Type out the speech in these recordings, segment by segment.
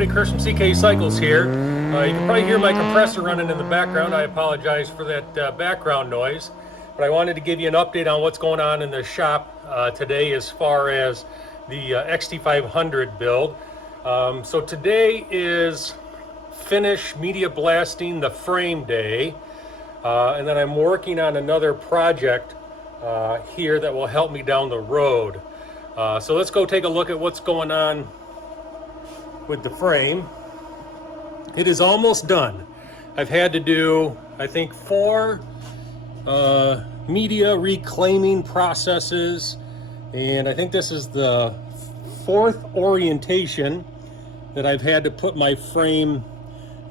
everybody, Chris from CK Cycles here. You can probably hear my compressor running in the background. I apologize for that background noise, but I wanted to give you an update on what's going on in the shop today as far as the XT500 build. So today is finish media blasting the frame day, and then I'm working on another project here that will help me down the road. So let's go take a look at what's going on with the frame. It is almost done. I've had to do, I think, 4 media reclaiming processes, and I think this is the 4th orientation that I've had to put my frame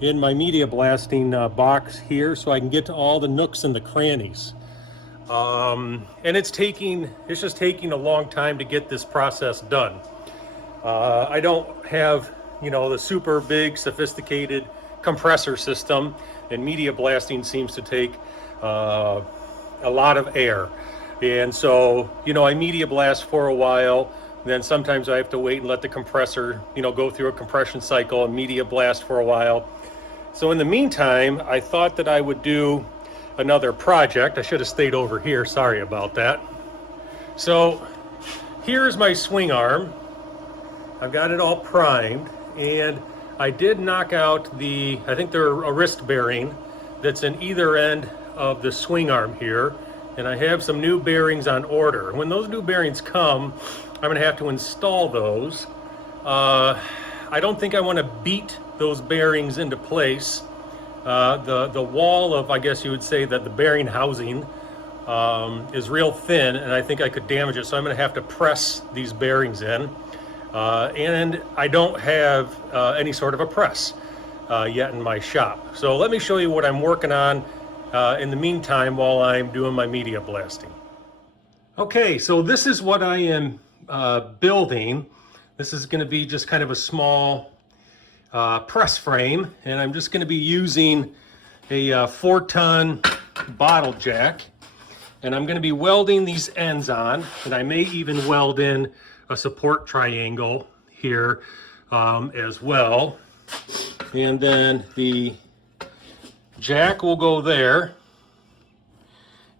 in my media blasting box here so I can get to all the nooks and the crannies. And it's just taking a long time to get this process done. I don't have, you know, the super big sophisticated compressor system, and media blasting seems to take a lot of air. And so, you know, I media blast for a while, then sometimes I have to wait and let the compressor, you know, go through a compression cycle and media blast for a while. So in the meantime, I thought that I would do another project. I should have stayed over here, sorry about that. So here's my swing arm. I've got it all primed, and I did knock out I think they're a wrist bearing that's in either end of the swing arm here, and I have some new bearings on order. When those new bearings come, I'm gonna have to install those. I don't think I wanna beat those bearings into place. The wall of, I guess you would say, that the bearing housing is real thin, and I think I could damage it, so I'm gonna have to press these bearings in. And I don't have any sort of a press yet in my shop. So let me show you what I'm working on in the meantime while I'm doing my media blasting. Okay, so this is what I am building. This is going to be just kind of a small press frame, and I'm just going to be using a 4-ton bottle jack, and I'm going to be welding these ends on, and I may even weld in a support triangle here as well. And then the jack will go there,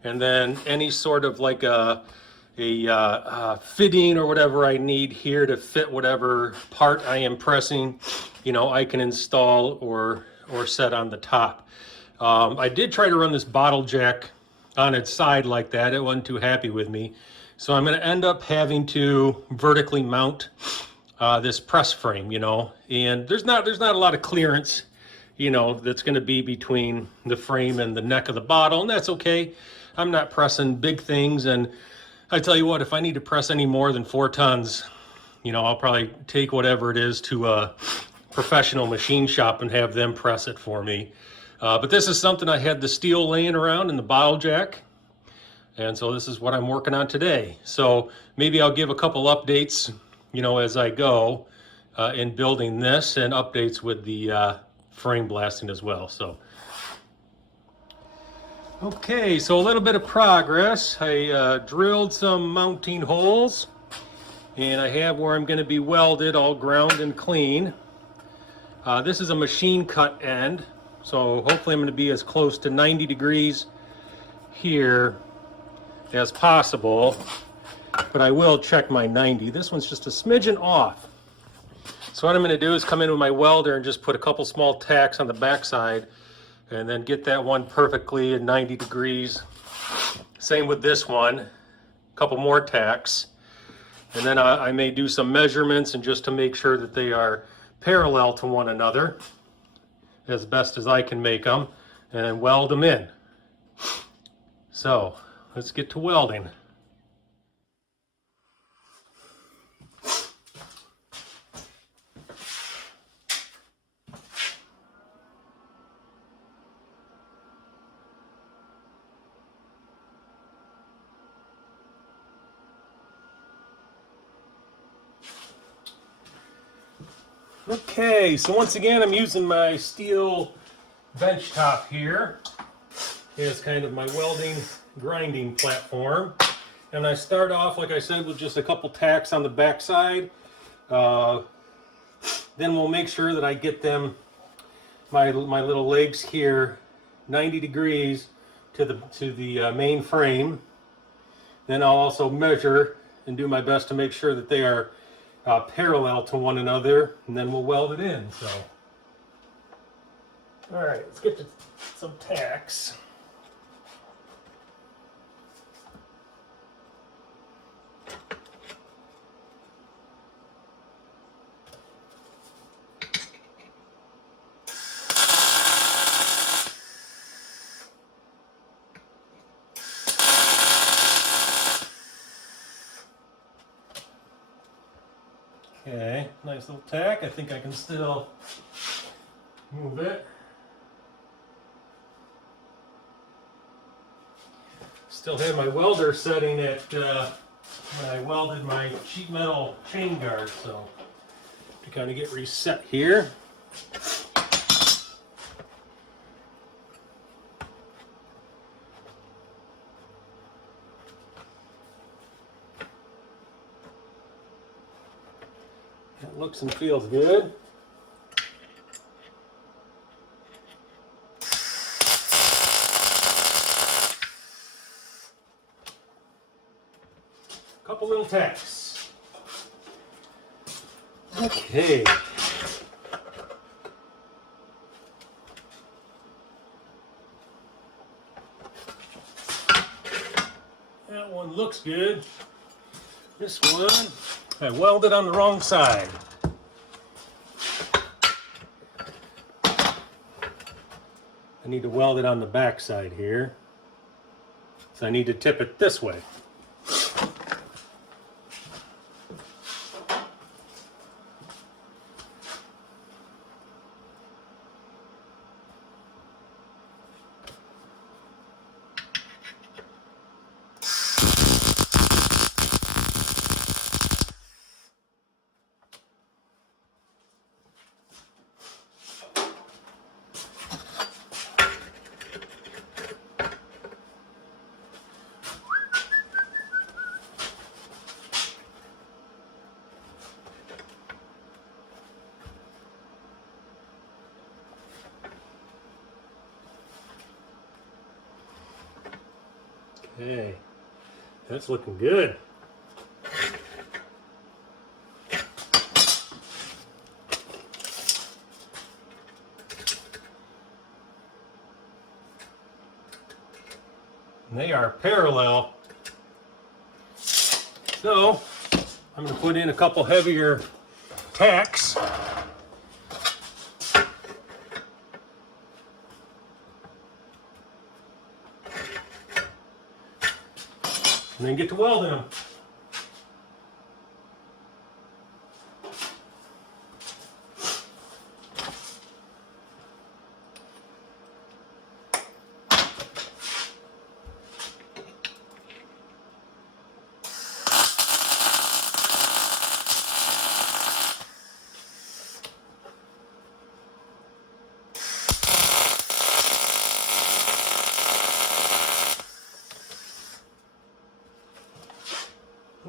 and then any sort of like a fitting or whatever I need here to fit whatever part I am pressing, you know, I can install or set on the top. I did try to run this bottle jack on its side like that. It wasn't too happy with me. So I'm going to end up having to vertically mount this press frame, you know, and there's not a lot of clearance, you know, that's going to be between the frame and the neck of the bottle, and that's okay. I'm not pressing big things, and I tell you what, if I need to press any more than 4 tons, you know, I'll probably take whatever it is to a professional machine shop and have them press it for me. But this is something I had the steel laying around in the bottle jack. And so this is what I'm working on today. So maybe I'll give a couple updates, you know, as I go in building this, and updates with the frame blasting as well. So, okay, so a little bit of progress. I drilled some mounting holes, and I have where I'm going to be welded, all ground and clean. This is a machine cut end, so hopefully I'm going to be as close to 90 degrees here as possible, but I will check my 90. This one's just a smidgen off. So what I'm going to do is come in with my welder and just put a couple small tacks on the backside, and then get that one perfectly at 90 degrees. Same with this one, a couple more tacks, and then I may do some measurements, and just to make sure that they are parallel to one another as best as I can make them, and then weld them in. So let's get to welding. Okay, so once again I'm using my steel bench top here as kind of my welding grinding platform. And I start off, like I said, with just a couple tacks on the back side. Then we'll make sure that I get them, my little legs here, 90 degrees to the main frame. Then I'll also measure and do my best to make sure that they are parallel to one another, and then we'll weld it in. So, all right, let's get to some tacks. Okay, nice little tack. I think I can still move it. Still have my welder setting at when I welded my sheet metal chain guard, so to kind of get reset here. That looks and feels good. Couple little tacks. Okay. That one looks good. This one, I welded on the wrong side. I need to weld it on the back side here. So I need to tip it this way. Okay, that's looking good. And they are parallel. So I'm going to put in a couple heavier tacks. And then get to welding them.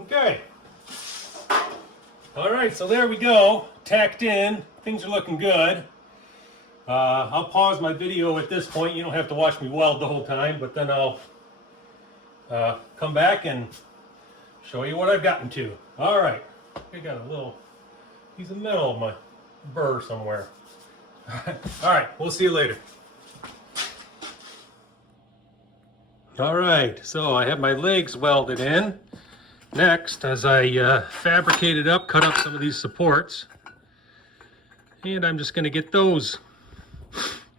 Okay. All right, so there we go. Tacked in. Things are looking good. I'll pause my video at this point. You don't have to watch me weld the whole time, but then I'll come back and show you what I've gotten to. All right. I got a little piece of metal in my burr somewhere. All right, we'll see you later. All right, so I have my legs welded in. Next, as I fabricated up, cut up some of these supports, and I'm just going to get those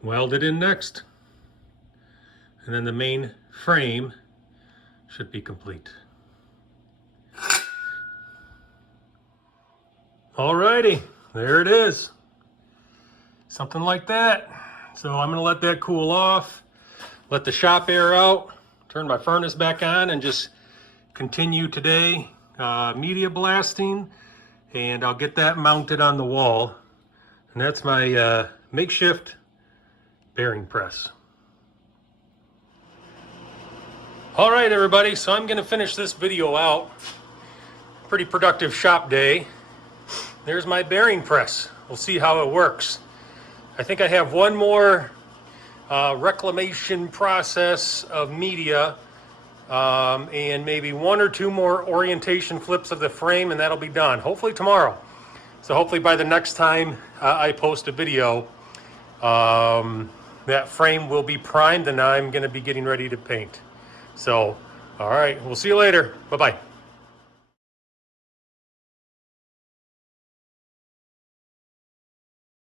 welded in next. And then the main frame should be complete. Alrighty, there it is. Something like that. So I'm going to let that cool off, let the shop air out, turn my furnace back on, and just continue today media blasting, and I'll get that mounted on the wall. And that's my makeshift bearing press. All right, everybody, so I'm going to finish this video out. Pretty productive shop day. there's my bearing press. We'll see how it works. I think I have one more reclamation process of media and maybe 1 or 2 more orientation flips of the frame, and that'll be done. Hopefully tomorrow. So hopefully by the next time I post a video, that frame will be primed and I'm going to be getting ready to paint. So, all right, we'll see you later. Bye-bye.